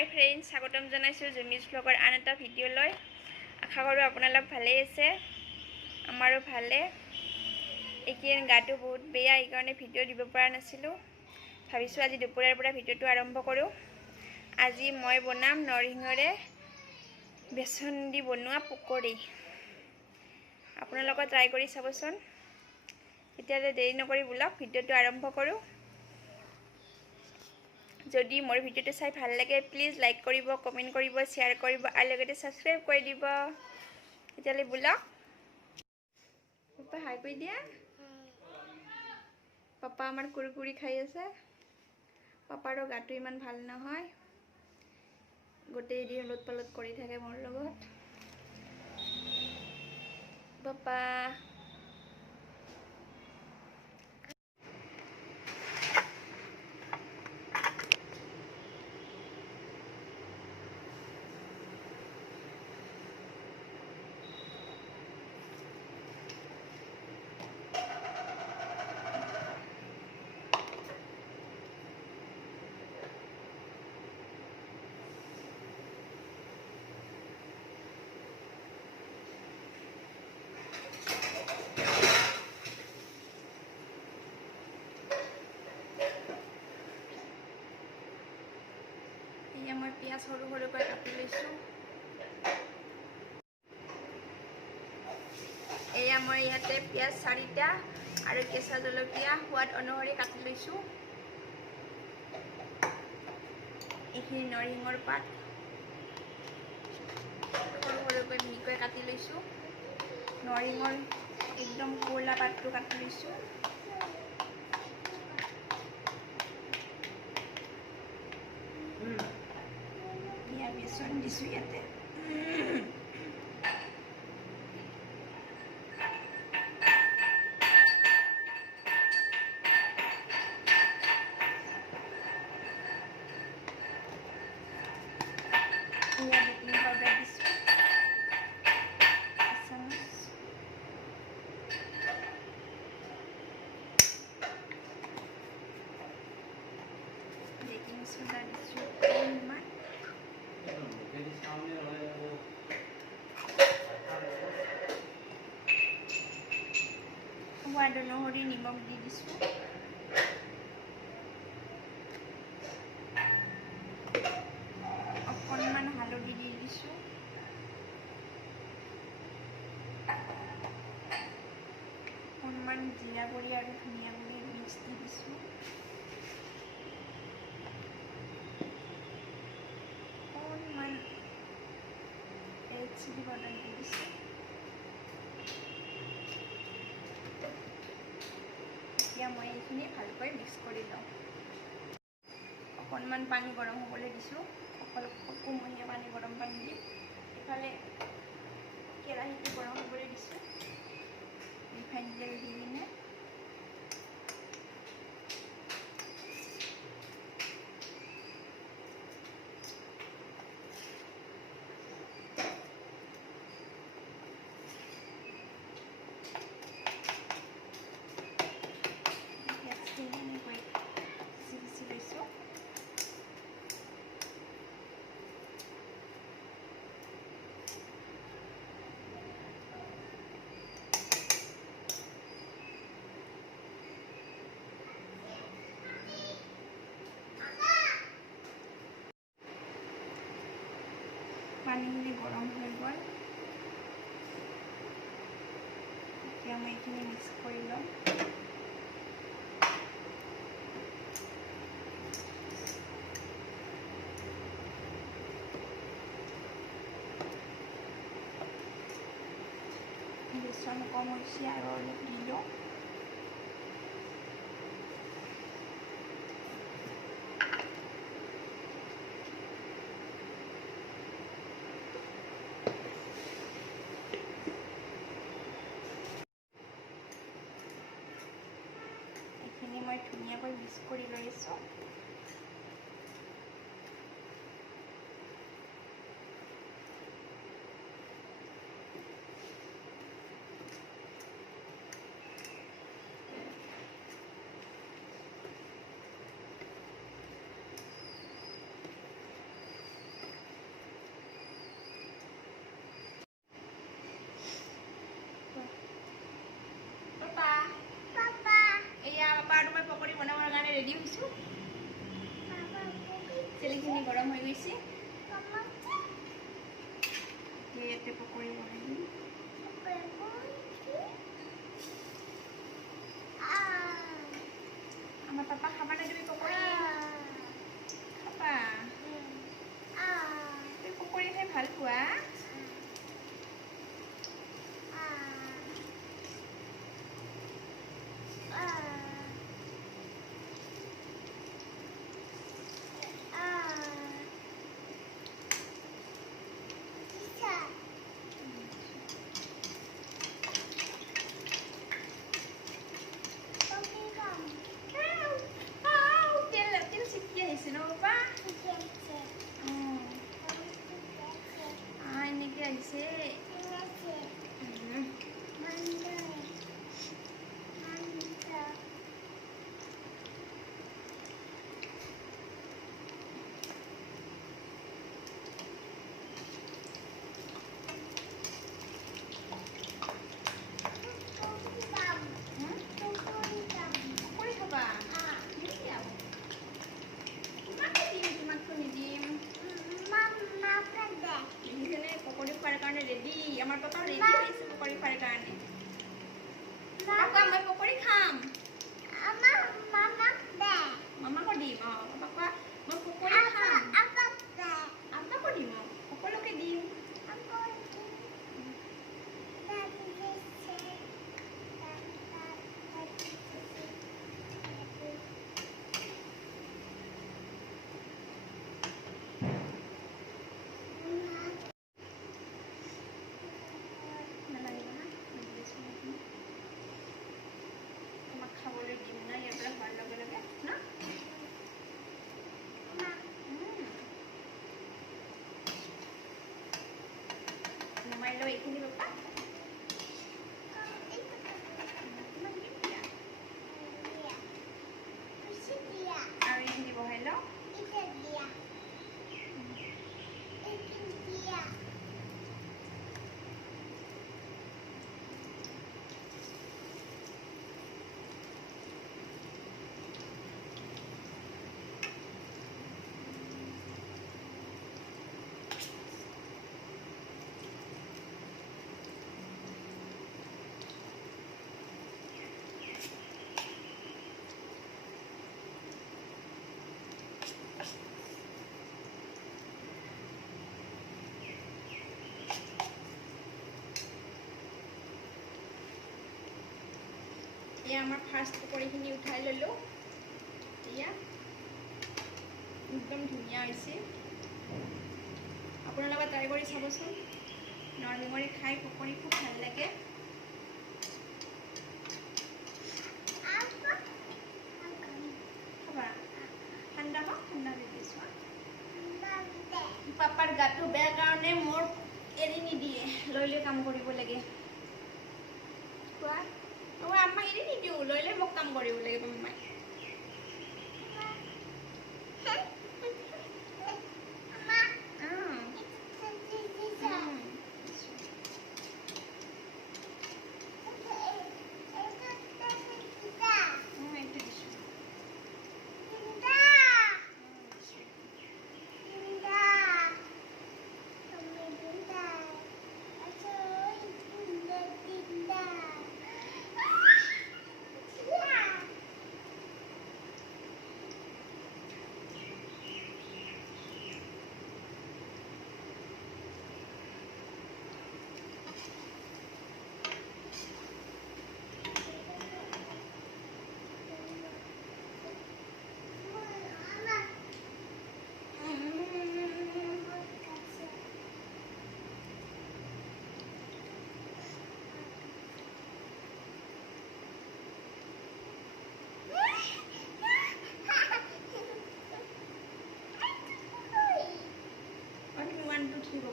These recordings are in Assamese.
হাই ফ্ৰেণ্ডছ, স্বাগতম জনাইছোঁ জুমিজ ব্লগৰ আন এটা ভিডিঅ'লৈ। আশা কৰোঁ আপোনালোক ভালেই আছে, আমাৰো ভালে। এইকেইদিন গাটো বহুত বেয়া, এইকাৰণে ভিডিঅ' দিব পৰা নাছিলোঁ। ভাবিছোঁ আজি দুপৰীয়াৰ পৰা ভিডিঅ'টো আৰম্ভ কৰোঁ। আজি মই বনাম নৰসিংহৰে বেচন দি বনোৱা পকৰি। আপোনালোকে ট্ৰাই কৰি চাবচোন। তেতিয়াহ'লে দেৰি নকৰি ব'লক ভিডিঅ'টো আৰম্ভ কৰোঁ। যদি মোৰ ভিডিঅ'টো চাই ভাল লাগে প্লিজ লাইক কৰিব, কমেণ্ট কৰিব, শ্বেয়াৰ কৰিব আৰু লগতে ছাবস্ক্ৰাইব কৰি দিব। তেতিয়াহ'লে ব'লক। পাপা হাই কৰি দিয়া। পাপা আমাৰ কুৰকুৰি খাই আছে। পাপাৰো গাটো ইমান ভাল নহয়, গোটেই দিন ওলট পালট কৰি থাকে মোৰ লগত। পাপা মই পিঁয়াজ সৰু সৰুকৈ কাটি লৈছোঁ। এয়া মই ইয়াতে পিঁয়াজ 4টা আৰু কেঁচা জলকীয়া সোৱাদ অনুসৰি কাটি লৈছোঁ। এইখিনি নৰসিংহৰ পাত সৰু সৰুকৈ মিহিকৈ কাটি লৈছোঁ। নৰসিংহৰ একদম ক'লা পাতটো কাটি লৈছোঁ। বেচন দিছোঁ ইয়াতে। বেকিং পাউডাৰ দিছোঁ এচামুচ। বেকিং চ'ডা দিছোঁ অকণমান। সোৱাদ অনুসৰি নিমখ দি দিছোঁ। অকণমান হালধি দি দিছোঁ। অকণমান জিৰা গুড়ি আৰু ধনিয়া গুড়ি মিক্স দি দিছোঁ। অকণমান ৰেড চিলি পাউডাৰ দি দিছোঁ। এতিয়া মই এইখিনি ভালকৈ মিক্স কৰি লওঁ। অকণমান পানী গৰম হ'বলৈ দিছোঁ। কুমলীয়া পানী গৰম পানী দিম। ইফালে কেৰাহীটো গৰম হ'বলৈ দিছোঁ। ৰিফাইন তেল দি কিনে পানীখিনি গৰম হৈ গ'ল। এতিয়া মই এইখিনি মিক্স কৰি ল'ম। বেচন কম হৈছে আৰু অলপ দি লওঁ। মই ধুনীয়াকৈ মিক্স কৰি লৈ আছোঁ। পকৰীখিনি গৰম হৈ গৈছে। ইয়াতে পকৰী বনাই দিম। আমাৰ পাপা খাবা নে তুমি পকৰী? খাবা? তুমি পকৰী খাই ভাল পোৱা? ৰেডি আমাৰ পাপা ৰেডি হৈছে পকৰী খোৱাৰ কাৰণে। পাপা মই পকৰী খাম। মামাকো দিম। পাপা মই পকৰী খাম। আপাকো দিম। সকলোকে দিম। খাবলৈ দিম না ইয়াৰ পৰা হোৱাৰ লগে লগে না নমাই লওঁ এইখিনি পাপা। আৰু এইখিনি বহাই লওঁ। এয়া আমাৰ ফাৰ্ষ্ট পকৰীখিনি উঠাই ল'লোঁ। এয়া একদম ধুনীয়া হৈছে। আপোনালোকে ট্ৰাই কৰি চাবচোন। নৰসিংহৰে খাই পকৰী খুব ভাল লাগে। খাবা? ঠাণ্ডা হওক, ঠাণ্ডা হৈ দিছোঁ। পাপাৰ গাটো বেয়া কাৰণে মোৰ এৰি নিদিয়ে, লৈ লৈ কাম কৰিব লাগে। কোৱা আম্মা এৰি নিদিওঁ, লৈ লৈ মোক কাম কৰিব লাগিব মামাই।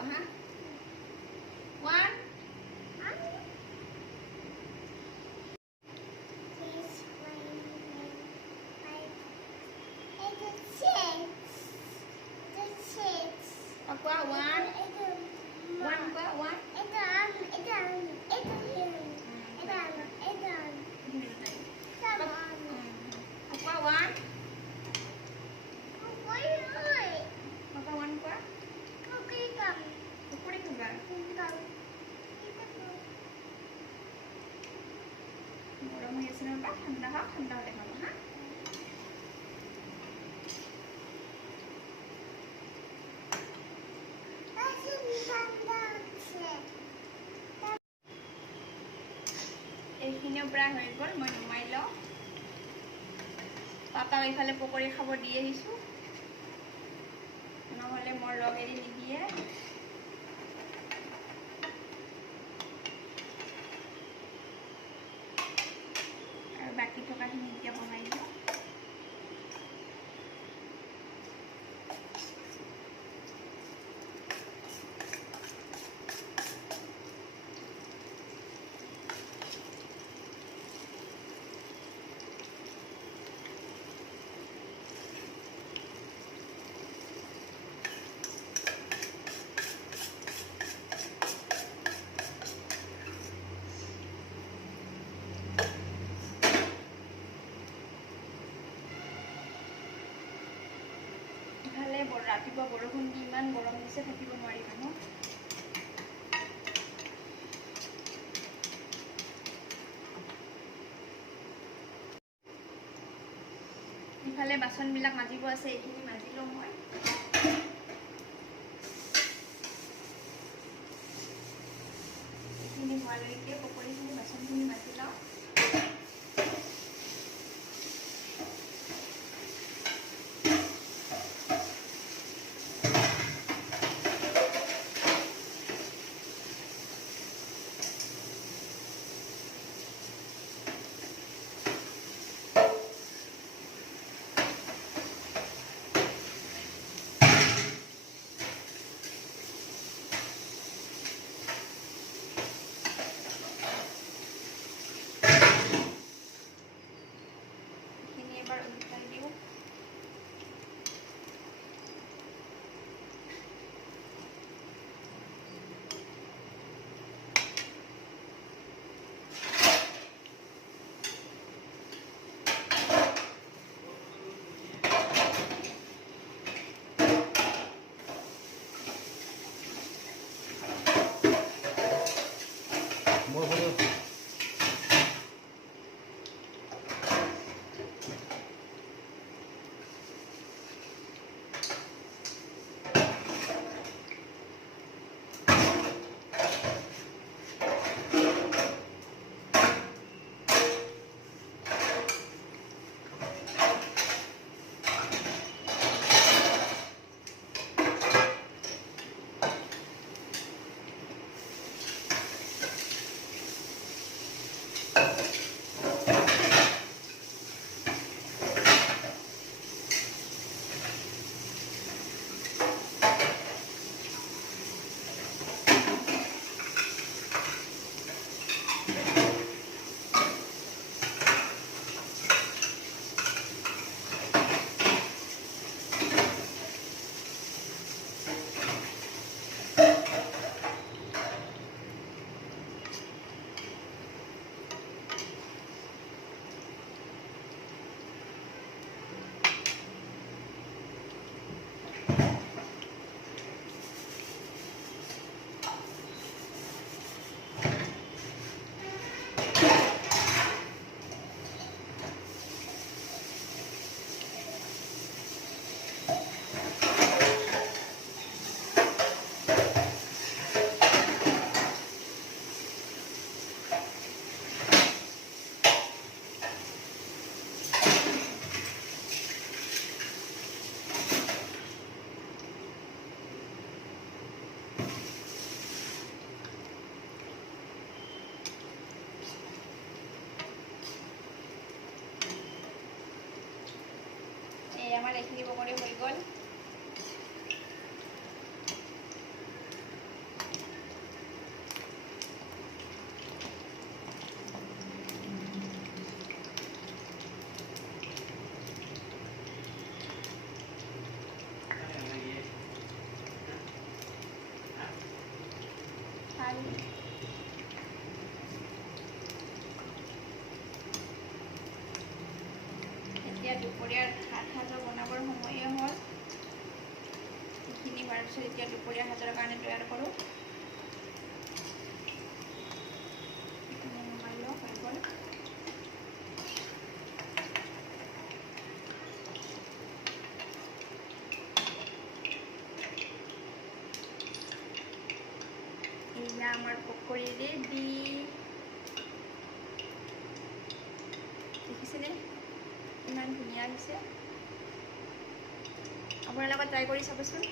Huh? One. Aqua one. One qua one. Aqua one. এইখিনিও প্ৰায় হৈ গ'ল, মই নুমাই লওঁ। পাপাক এইফালে পকৰি খাব দি আহিছোঁ, নহ'লে মোৰ লগ এৰি নিদিয়ে। আৰু বাকী থকাখিনি এতিয়া বনাই দিওঁ। ৰাতিপুৱা বৰষুণ দি ইমান গৰম দিছে, থাকিব নোৱাৰি মানুহ। ইফালে বাচনবিলাক মাজিব আছে, এইখিনি মাজি লওঁ মই। এইখিনি হোৱালৈকে পকৰিখিনি বাচনখিনি মাজি লওঁ। এবাৰ উল্টাই দিওঁ। আমাৰ এইখিনি পকৰি হৈ গ'ল। এতিয়া দুপৰীয়াৰ ভাত সাজৰ বনাবৰ সময়ে হ'ল। এইখিনি হোৱাৰ পিছত এতিয়া দুপৰীয়া সাজৰ কাৰণে তৈয়াৰ কৰোঁ। নমাই লওঁ, হৈ গ'ল। এয়া আমাৰ পকৰি ৰেডি। দেখিছেনে ইমান ধুনীয়া হৈছে আপোনালোকে ট্ৰাই কৰি চাবচোন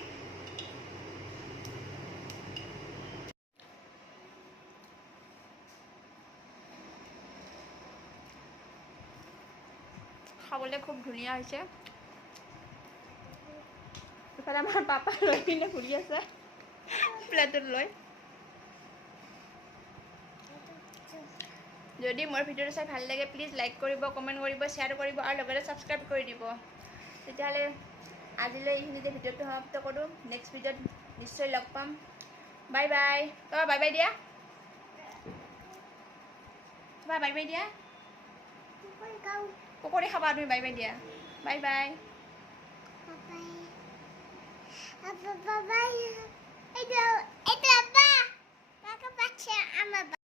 খাবলৈ খুব ধুনীয়া হৈছে ইফালে আমাৰ পাপা লৈ কিনে ঘূৰি আছে প্লেটত লৈ যদি মোৰ ভিডিঅ'টো চাই ভাল লাগে প্লিজ লাইক কৰিব কমেণ্ট কৰিব শ্বেয়াৰ কৰিব আৰু লগতে ছাবস্ক্ৰাইব কৰি দিব তেতিয়াহ'লে আজিলৈ এইখিনিতে ভিডিঅ'টো সমাপ্ত কৰোঁ নেক্সট ভিডিঅ'ত নিশ্চয় লগ পাম বাই বাই বাই বাই দিয়া বাই বাই দিয়া পকৰি খাবা তুমি বাই বাই দিয়া বাই বাই Bye-bye.